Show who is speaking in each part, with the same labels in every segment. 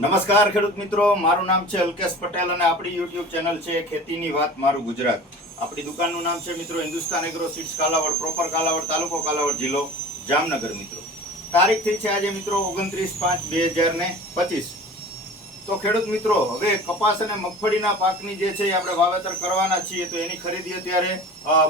Speaker 1: નમસ્કાર ખેડૂત મિત્રો, મારું નામ છે અલ્કેશ પટેલ અને આપણી યુટ્યુબ ચેનલ છે ખેતીની વાત મારું ગુજરાત. આપણી દુકાનનું નામ છે મિત્રો Hindustan agro seeds Kalavad proper Kalavad, તાલુકો કાલાવડ જિલ્લો જામનગર મિત્રો. તારીખ થઈ છે આજે મિત્રો ઓગણત્રીસ પાંચ બે હજાર ને પચીસ. તો ખેડૂત મિત્રો, હવે કપાસ અને મગફળીના પાકની જે છે એ આપણે વાવેતર કરવાના છીએ તો એની ખરીદી અત્યારે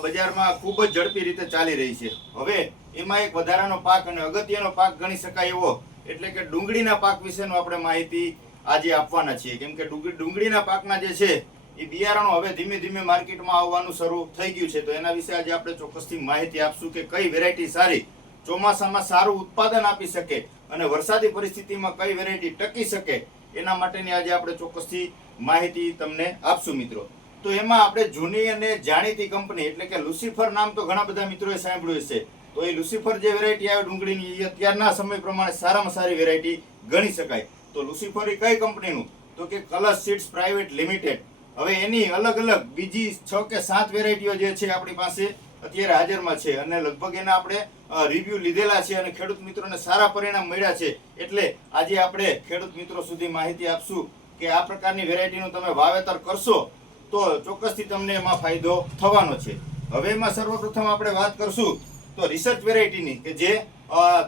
Speaker 1: બજારમાં ખૂબ જ ઝડપી રીતે ચાલી રહી છે. હવે એમાં એક વધારાનો પાક અને અગત્યનો પાક ગણી શકાય એવો એટલે કે ડુંગળીના પાક વિશેનો આપણે માહિતી આજે આપવાના છીએ. કેમ કે ડુંગળી ડુંગળીના પાકના જે છે, એ બિયારણો હવે ધીમે ધીમે માર્કેટમાં આવવાનું શરૂ થઈ ગયું છે. તો એના વિશે આજે આપણે ચોક્કસથી માહિતી આપશું કે કઈ વેરાયટી સારી, ચોમાસામાં સારું ઉત્પાદન આપી શકે અને વરસાદી પરિસ્થિતિમાં કઈ વેરાયટી ટકી શકે, એના માટેની આજે આપણે ચોક્કસથી માહિતી તમને આપશું મિત્રો. તો એમાં આપણે જૂની અને જાણીતી કંપની એટલે કે લુસિફર નામ તો ઘણા બધા મિત્રોએ સાંભળ્યું હશે. તો એ લુસિફર જે વેરાયટી આવે ડુંગળીની, એ અત્યારના સમય પ્રમાણે સારામાં સારી વેરાયટી ગણી શકાય. તો લુસિફર એ કઈ કંપનીનું? તો કે કલર સીડ્સ પ્રાઇવેટ લિમિટેડ. હવે એની અલગ અલગ બીજી છ કે સાત વેરાયટીઓ જે છે આપણી પાસે અત્યારે હાજરમાં છે. અને લગભગ એના આપણે રિવ્યુ લીધેલા છે અને ખેડૂત મિત્રોને સારા પરિણામ મળ્યા છે. એટલે આજે આપણે ખેડૂત મિત્રો સુધી માહિતી આપશું કે આ પ્રકારની વેરાયટીનું તમે વાવેતર કરશો તો ચોક્કસથી તમને એમાં ફાયદો થવાનો છે. હવે એમાં સર્વપ્રથમ આપણે વાત કરશું તો રિસર્ચ વેરાયટીની કે જે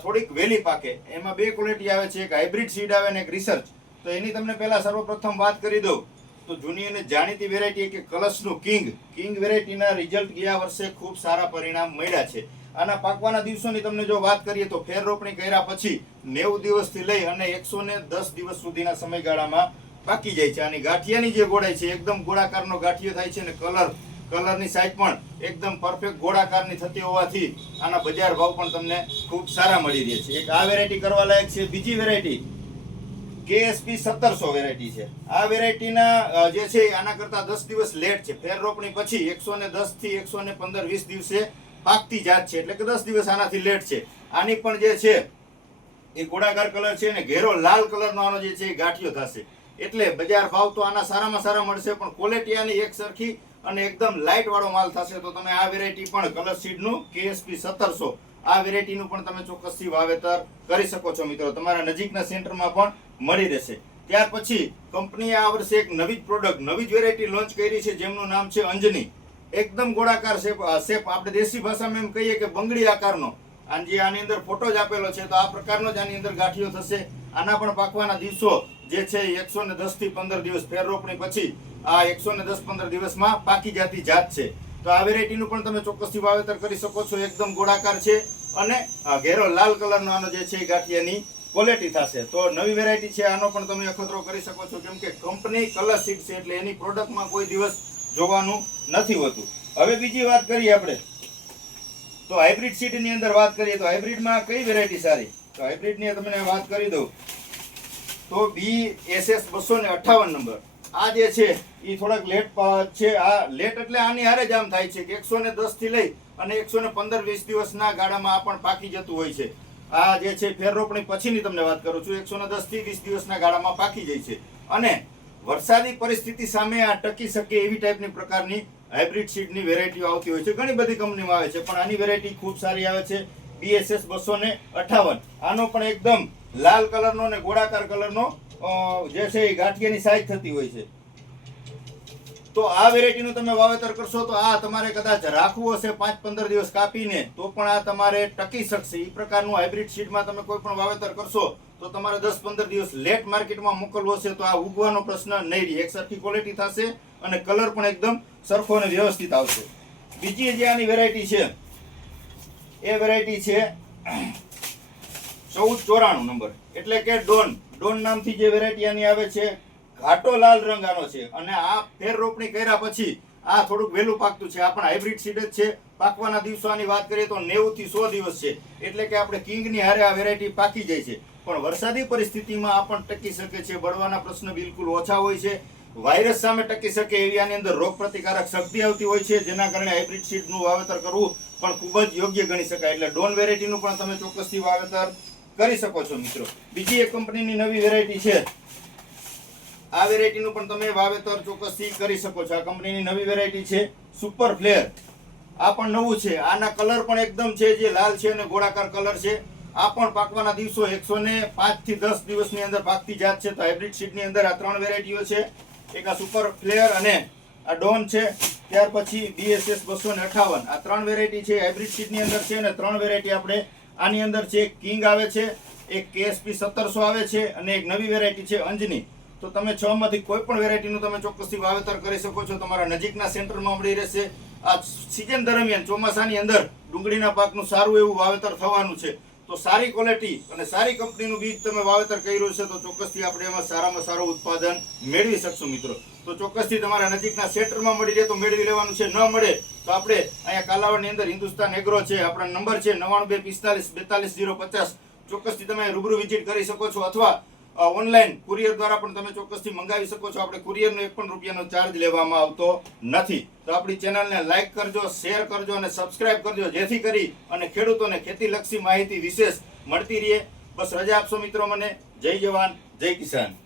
Speaker 1: થોડીક વેલી પાકે. એમાં બે ક્વોલિટી આવે છે, એક હાઇબ્રિડ સીડ આવે અને એક રિસર્ચ તો એની તમને પહેલા સર્વપ્રથમ વાત કરી દઉં. તો જૂની અને જાણીતી વેરાયટી કે કલશનું કિંગ. કિંગ વેરાયટીના રિઝલ્ટ ગયા વર્ષે ખૂબ સારા પરિણામ મળ્યા છે. આના પાકવાના દિવસોની તમને જો વાત કરીએ તો ફેર રોપણી કર્યા પછી નેવું દિવસથી લઈ અને એકસો ને દસ દિવસ સુધીના સમયગાળામાં પાકી જાય છે. આની ગાંઠિયાની જે ગોળાઈ છે, એકદમ ગોળાકારનો ગાંઠિયો થાય છે અને કલર કલરની સાઈઝ પણ એકદમ પરફેક્ટ ગોળાકારની થતી હોવાથી આના બજાર ભાવ પણ તમને ખૂબ સારા મળી રહે છે. એક આ વેરાયટી કરવા લાયક છે, બીજી વેરાયટી કેએસપી સત્તરસો વેરાયટી છે. આ વેરાયટીના જે છે, આના કરતાં દસ દિવસ લેટ છે. ફેર રોપણી પછી એકસો ને દસથી એકસો ને પંદર વીસ દિવસે પાકતી જાત છે. એટલે કે દસ દિવસ આનાથી લેટ છે. આની પણ જે છે, એ ગોળાકાર કલર છે અને ઘેરો લાલ કલરનો આનો જે છે એ ગાંઠિયો થશે. એટલે બજાર ભાવ તો આના સારામાં સારા મળશે, પણ ક્વોલિટી આની એક સરખી અને એકદમ લાઇટ વાળો માલ થશે તો તમે આ વેરાયટી પણ કલર સીડનું કેએસપી સત્તરસો, આ વેરાયટીનું પણ તમે ચોક્કસથી વાવેતર કરી શકો છો મિત્રો. તમારા નજીકના સેન્ટરમાં પણ મળી રહેશે. ત્યાર પછી કંપનીએ આ વર્ષે એક નવી જ પ્રોડક્ટ નવી જ વેરાયટી લોન્ચ કરી છે, જેમનું નામ છે અંજની. એકદમ ગોળાકાર શેપ શેપ. આપણે દેશી ભાષામાં એમ કહીએ કે બંગડી આકારનો. અને જે આની અંદર ફોટો જ આપેલો છે, તો આ પ્રકારનો જ આની અંદર ગાંઠિયો થશે. આના પણ પાકવાના દિવસો જે છે એકસો ને દસથી પંદર દિવસ ફેર રોપણી પછી આ એકસો ને દસ પંદર દિવસમાં પાકી જતી જાત છે. તો આ વેરાયટીનું પણ તમે ચોક્કસથી વાવેતર કરી શકો છો. એકદમ ગોળાકાર છે અને ઘેરો લાલ કલરનો આનો જે છે ગાંઠિયાની ક્વોલિટી થશે. તો નવી વેરાયટી છે, આનો પણ તમે અખતરો કરી શકો છો. કેમ કે કંપની કલર સીટ છે એટલે એની પ્રોડક્ટમાં કોઈ દિવસ જોવાનું નથી હોતું. હવે બીજી વાત કરીએ આપણે. તો હાઇબ્રિડ સીટની અંદર વાત કરીએ તો હાઇબ્રિડમાં કઈ વેરાયટી સારી? તો હાઇબ્રિડની તમને વાત કરી દઉં. તો બી એસ એસ બસો ને અઠ્ઠાવન નંબર આ જે છે એ થોડાક લેટ છે, આ લેટ એટલે આની હારે જ આમ થાય છે કે એકસો ને દસથી લઈ અને એકસો ને પંદર વીસ દિવસના ગાળામાં આ પણ પાકી જતું હોય છે. આ જે છે ફેર રોપણી પછીની તમને વાત કરું છું, એકસો ને દસથી વીસ દિવસના ગાળામાં પાકી જાય છે. અને વરસાદી પરિસ્થિતિ સામે આ ટકી શકે એવી ટાઈપની પ્રકારની હાઇબ્રિડ સીડની વેરાયટીઓ આવતી હોય છે. ઘણી બધી કંપનીમાં આવે છે, પણ આની વેરાયટી ખૂબ સારી આવે છે. બીએસએસ બસો ને અઠાવન. આનો પણ એકદમ લાલ કલરનો ને ગોળાકાર કલરનો જે છે એ ગાંઠિયાની સાઈઝ થતી હોય છે. તો આ વેરાયટીનું તમે વાવેતર કરશો તો આ તમારે કદાચ રાખવું હશે પાંચ પંદર દિવસ કાપીને, તો પણ આ તમારે ટકી શકશે. એ પ્રકારનું હાઇબ્રિડ સીડમાં તમે કોઈ પણ વાવેતર કરશો તો તમારે દસ પંદર દિવસ લેટ માર્કેટમાં મોકલવો હશે તો આ ઉગવાનો પ્રશ્ન નહીં રહે. એક સરખી ક્વોલિટી થશે અને કલર પણ એકદમ સરખો અને વ્યવસ્થિત આવશે. બીજી જે આની વેરાયટી છે, એ વેરાયટી છે ચૌદ ચોરાણું નંબર એટલે કે ડોન. ડોન નામથી જે વેરાયટી આની આવે છે, ઘાટો લાલ રંગ આનો છે. અને આ ફેર રોપણી કર્યા પછી આ થોડુંક વહેલું પાકતું છે. આ પણ હાઇબ્રિડ સીડ જ છે. પાકવાના દિવસોની વાત કરીએ તો નેવું થી સો દિવસ છે. એટલે કે આપણે કિંગની હારે આ વેરાયટી પાકી જાય છે. પણ વરસાદી પરિસ્થિતિમાં આ પણ ટકી શકે છે. બળવાના પ્રશ્ન બિલકુલ ઓછા હોય છે. વાયરસ સામે ટકી શકે એવી આની અંદર રોગ પ્રતિકારક શક્તિ આવતી હોય છે. જેના કારણે હાઇબ્રિડ સીડનું વાવેતર કરવું પણ ખૂબ જ યોગ્ય ગણી શકાય. એટલે ડોન વેરાયટીનું પણ તમે ચોક્કસથી વાવેતર કરી શકો છો મિત્રો. બીજી એક કંપનીની નવી વેરાયટી છે. આ વેરાયટીનું પણ તમે વાવેતર ચોક્કસથી કરી શકો છો. આ કંપનીની નવી વેરાયટી છે સુપર ફ્લેર આ પણ નવું છે. આના કલર પણ એકદમ છે જે લાલ છે અને ગોળાકાર કલર છે. આ પણ પાકવાના દિવસો એકસો ને પાંચથી દસ દિવસની અંદર પાકતી જાત છે. તો હાઇબ્રિડ સીડની અંદર આ ત્રણ વેરાયટીઓ છે. એક આ સુપર ફ્લેયર અને આ ડોન છે. ત્યાર પછી બીએસએસ બસો અઠાવન. આ ત્રણ વેરાયટી છે હાઇબ્રિડ સીડની અંદર છે અને ત્રણ વેરાયટી આપણે આની અંદર છે કિંગ આવે છે, એક કેએસપી સત્તરસો આવે છે અને એક નવી વેરાયટી છે અંજની. તો તમે છ માંથી કોઈ પણ વેરાયટીનું તમે ચોક્કસથી વાવેતર કરી શકો છો. તમારા નજીકના સેન્ટરમાં મળી રહેશે. આ સિઝન દરમિયાન ચોમાસાની અંદર ડુંગળીના પાકનું સારું એવું વાવેતર થવાનું છે. તો સારી ક્વોલિટી અને સારી કંપનીનું બીજ તમે વાવેતર કર્યું છે, તો ચોક્કસથી આપણે એમાં સારામાં સારું ઉત્પાદન મેળવી શકશું મિત્રો. તો ચોક્કસથી તમારા નજીકના સેન્ટરમાં મળી રહે તો મેળવી લેવાનું છે. ન મળે તો આપણે અહીંયા કાલાવડની અંદર હિન્દુસ્તાન એગ્રો છે, આપણા નંબર છે નવ્વાણું બે પિસ્તાલીસ બેતાલીસ જીરો પચાસ. ચોક્કસથી તમે રૂબરૂ વિઝિટ કરી શકો છો અથવા ઓનલાઈન કુરિયર દ્વારા પણ તમે ચોક્કસથી મંગાવી શકો છો. આપણે કુરિયરનો એક પણ રૂપિયાનો ચાર્જ લેવામાં આવતો નથી. તો આપણી ચેનલને લાઇક કરજો શેર કરજો અને સબસ્ક્રાઇબ કરજો, જેથી કરી અને ખેડૂતોને ખેતીલક્ષી માહિતી વિશેષ મળતી રહે. બસ રજા આપશો મિત્રો મને. જય જવાન, જય કિસાન.